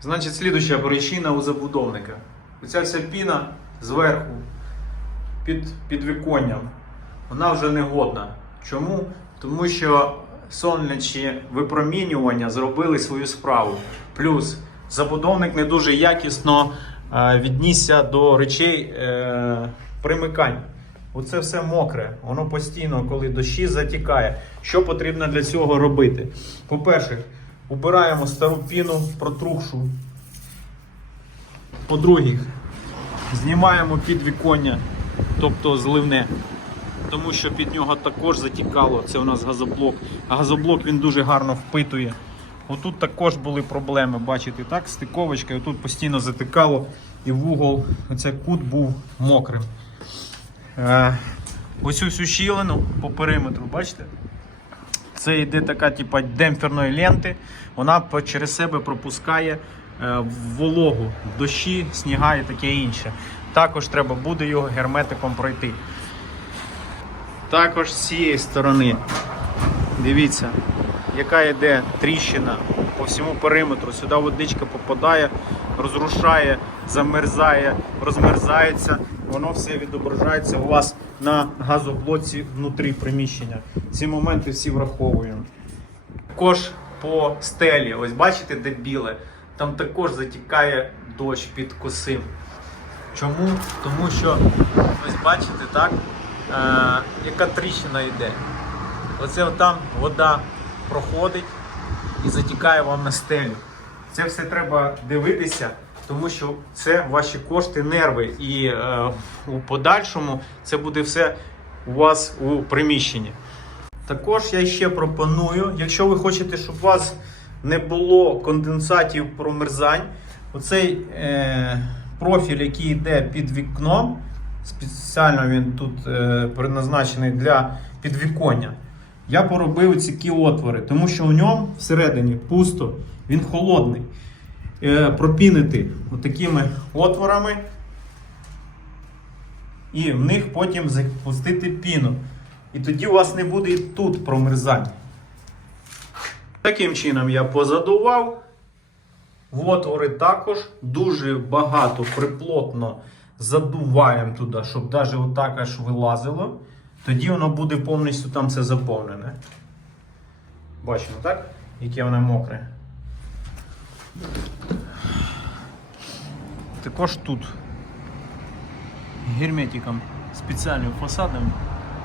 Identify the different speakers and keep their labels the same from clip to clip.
Speaker 1: Значить, слідуща причина у забудовника. Оця вся піна зверху під підвіконням, вона вже не годна. Чому? Тому що сонячні випромінювання зробили свою справу. Плюс забудовник не дуже якісно е, віднісся до речей е, примикань. Оце все мокре, воно постійно, коли дощі затікає. Що потрібно для цього робити? По-перше, убираємо стару піну протрухшу. По-друге, знімаємо підвіконня, тобто зливне, тому що під нього також затікало. Це у нас газоблок. Газоблок він дуже гарно впитує. Отут також були проблеми, бачите, так, стиковочка, і тут постійно затикало, і вугол, оцей кут був мокрим. Е, ось всю щілину по периметру, бачите? Це йде така, типа демпферної ленти. Вона через себе пропускає е, вологу, дощі, сніга і таке інше. Також треба буде його герметиком пройти. Також з цієї сторони. Дивіться, яка йде тріщина по всьому периметру. Сюди водичка попадає, розрушає, замерзає, розмерзається. Воно все відображається у вас на газоблоці внутрі приміщення. Ці моменти всі враховуємо. Також по стелі, ось бачите, де біле, там також затікає дощ під косим. Чому? Тому що, ось бачите, так, е, яка тріщина йде. Оце там вода проходить і затікає вам на стелю. Це все треба дивитися, тому що це ваші кошти, нерви. І е, у подальшому це буде все у вас у приміщенні. Також я ще пропоную, якщо ви хочете, щоб у вас не було конденсатів промерзань, оцей е, профіль, який йде під вікном, спеціально він тут е, предназначений для підвіконня. Я поробив ці отвори, тому що у ньому всередині пусто, він холодний. Е, пропінити отакими отворами і в них потім запустити піну. І тоді у вас не буде і тут промерзання. Таким чином я позадував. В отвори також дуже багато приплотно задуваємо туди, щоб навіть отак аж вилазило. Тоді воно буде повністю там все заповнене. Бачимо, так? Яке воно мокре. Також тут герметиком спеціальним фасадом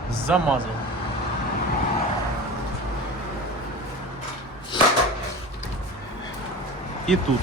Speaker 1: замазав. І тут.